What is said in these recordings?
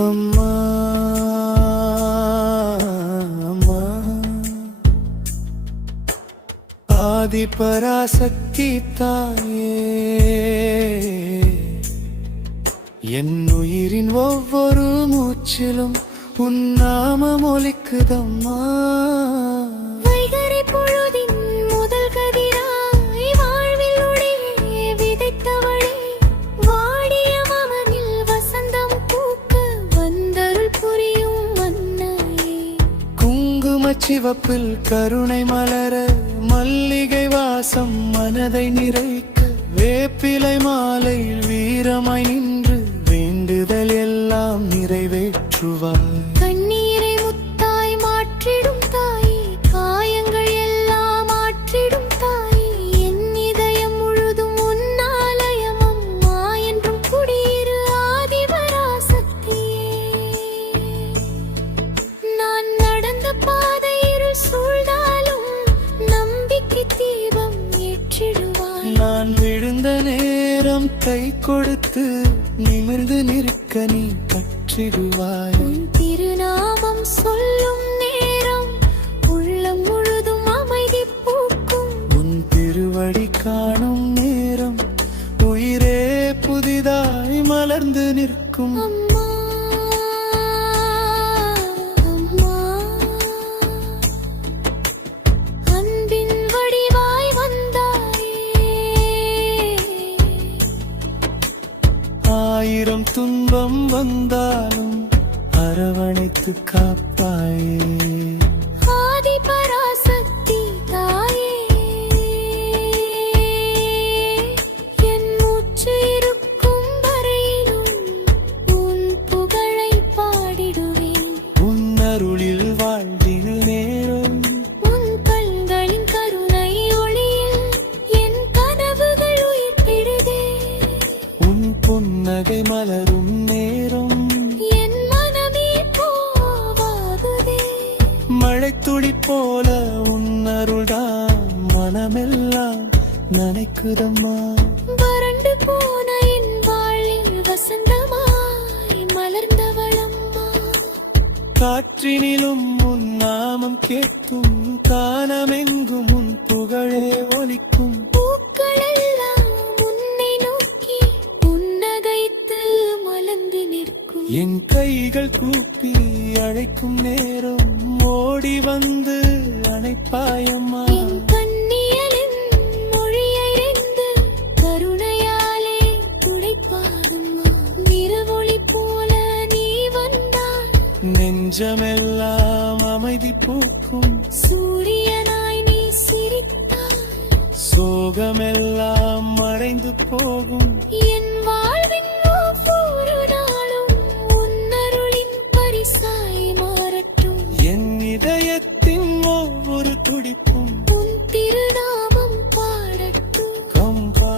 அம்மா அம்மா ஆதிபராசக்தி தாயே, என் உயிரின் ஒவ்வொரு மூச்சிலும் உன் நாமம் ஒலிக்குதம்மா. சிவப்பில் கருணை மலர, மல்லிகை வாசம் மனதை நிறைக்க, வேப்பிலை மாலையில் வீரமாய் நின்று வேண்டுதல் எல்லாம் நிறைவேற்றுவாய். கண்ணீரை முத்தாய் மாற்றிடும் தாயே, காயங்கள் எல்லாம் மாற்றிடும் தாயே, என் இதயம் முழுதும் உன்னாலயம் அம்மா என்றும் குடியிரு ஆதிபராசக்தியே. நான் நடந்த பாதை சூழ்ந்தாலும் நம்பிக்கை தீபம் ஏற்றிடுவாய். நான் விழுந்த நேரம் கை கொடுத்து நிமிர்ந்து நிற்க நீ கற்றிடுவாய். உன் திருநாமம் சொல்லும் நேரம் உள்ளம் முழுதும் அமைதி பூக்கும். உன் திருவடி காணும் நேரம் உயிரே புதிதாய் மலர்ந்து நிற்கும். ஆயிரம் துன்பம் வந்தாலும் அரவணைத்து காப்பாயே. ஆதிபராசக்தி தாயே, என் மூச்சு இருக்கும் வரையிலும் உன் புகழை பாடிடுவேன். உன் அருளில் வாழ்ந்திடு நேரம், உன் கண்களின் கருணை ஒளியில் என் கனவுகள் உயிர்ப்பிடுதே. உன் புன்னகை மலரும் நேரம் என் மனமே போவாகுதே. மழைத்துளி போல உன் அருள்தான் மனமெல்லாம் நனைக்குதம்மா. வறண்டு போன என் வாழ்வில் வசந்தமாய் மலர்ந்தவளம்மா. காற்றினிலும் உன் நாமம் கேட்கும், கானமெங்கும் உன் புகழே ஒலிக்கும். பூக்களெல்லாம் உன்னை நோக்கி உன்னகைத்து மலர்ந்து நிற்கும். என் கைகள் கூப்பி அழைக்கும் நேரம் ஓடி வந்து அணைப்பாயம்மா. என் கண்ணியலின் மொழியறிந்து கருணையாலே துடைப்பாதம்மா. நிறவொளி போல நீ வந்தால் நெஞ்சமெல்லாம் அமைதி பூக்கும். சூரியனாய் நீ சிரித்தால் சோகமெல்லாம் மறைந்து போகும். என் வாழ்வின் ஒவ்வொரு நாளும் உன்னருளின் பரிசாய் மாறட்டும். என் இதயத்தின் ஒவ்வொரு துடிப்பும் உன் திருநாமம் பாடட்டும். கம்பா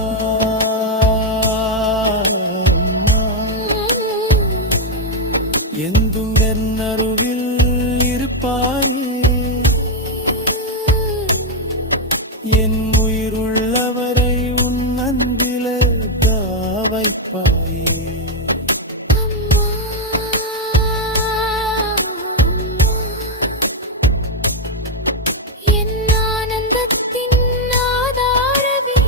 எந்தும் கருவில் இருப்பாயே. என் உயிருள்ளவரை உன் அன்பிலே வைப்பாயே. அம்மா, என் ஆனந்தத்தின் ஆதாரமே,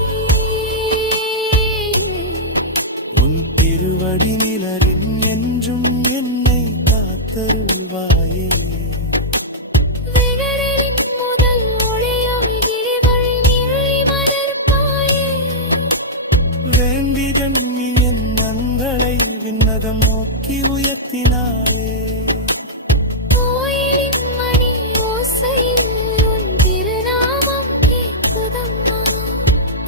உன் திருவடி நிழலின் என்றும் என்னை காத்தருள்வாயே. விகடலின் முதல் ஒளியாய் கிளிகள் நிறை மலர்ப்பாயே. வேண்டி ஜன்னி என் மங்களை விண்ணகம் நோக்கி உயர்த்தினாயே. கோயிலின் மணி ஓசையில் உன் திருநாமம் கேட்குதம்மா.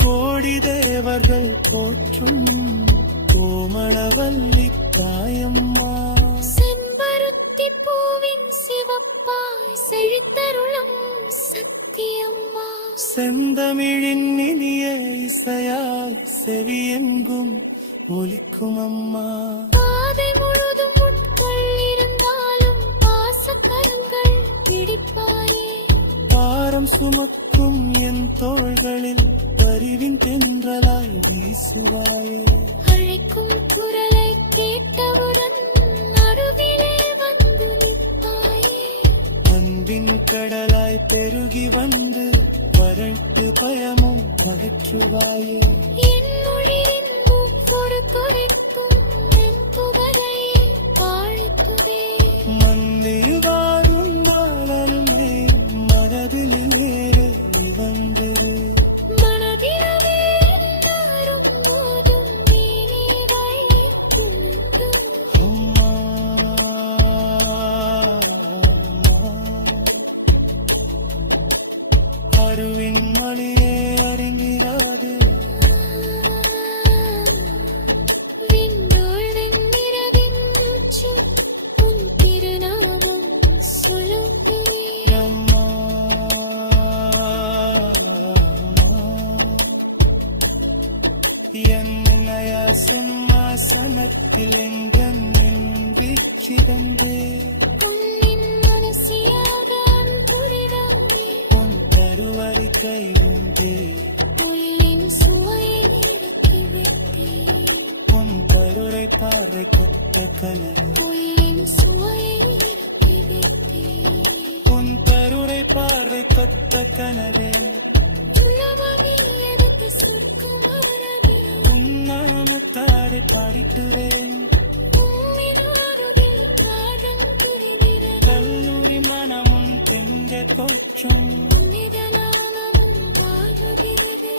கோடி தேவர்கள் போற்றும் கோமளவல்லி தாயம்மா. செம்பருத்தி பூவின் சிவப்பாய் செழித்தருளும் சத்தியம்மா. செந்தமிழின் இனிய இசையாய் செவியெங்கும் ஒலிக்கும் அம்மா. பாதை முழுதும் உட்கொள் இருந்தாலும் பாசக்கரங்கள் பிடிப்பாயே. பாரம் சுமக்கும் என் தோள்களில் பரிவின் தென்றலாய் வீசுவாயே. அழைக்கும் குரலை கேட்டவுடன் பாற்கடலாய் பெருகி வந்து வறட்டு பயமும் அகற்றுவாயே. என் மொழியின் ஒவ்வொரு கருத்தும் என் புகழை வாழ்த்துவே. மந்தில் வாரும் வாழலுமே மரபில் ஏறி வந்திரு. மனதிலே எல்லாரும் போதும் நீனை துணிந்து. அம்மா அருவின் மொழியே அறிந்திராது. விண்ணோள் வெண்ணிறவின் உச்சி உன் திருநாமம் சொல்லுகிறே. அம்மா என்னைய சிம்மாசனத்தில் எங்கன் வீற்றிருந்தே. உன்னின் மனசியாக புரிதமே. உன் கருவறை கைகொண்டு உள்ளின் சுவையை இறக்கி விட்டேன். உன் கருரை பார்வை கொத்த கலர். உள்ளின் சுவையை இறக்கி விட்டேன். உன் கருரை பார்வை கொத்த கனவே. உலகமே எனக்கு சொர்க்கமானது. உன் நாமத்தாரை பாடிட்டுவேன். உம்மின் அருகில் காதல் புரிகிறது. கல்லூரி மனமும் தெங்க தோற்றும். புனிதனானமும் வாழுகிறது.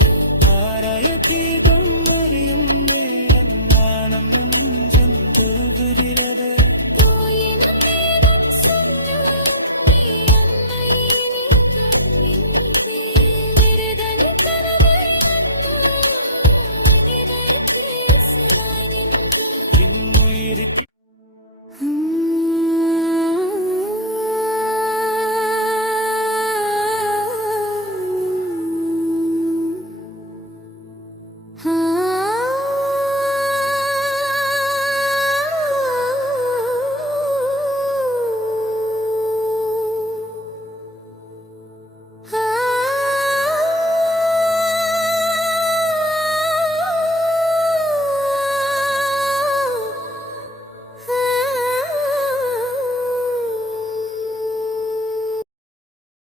ஆராய தீதும் அறியும் வேளம் நாணம் நெஞ்சம் பெருகுகிறது.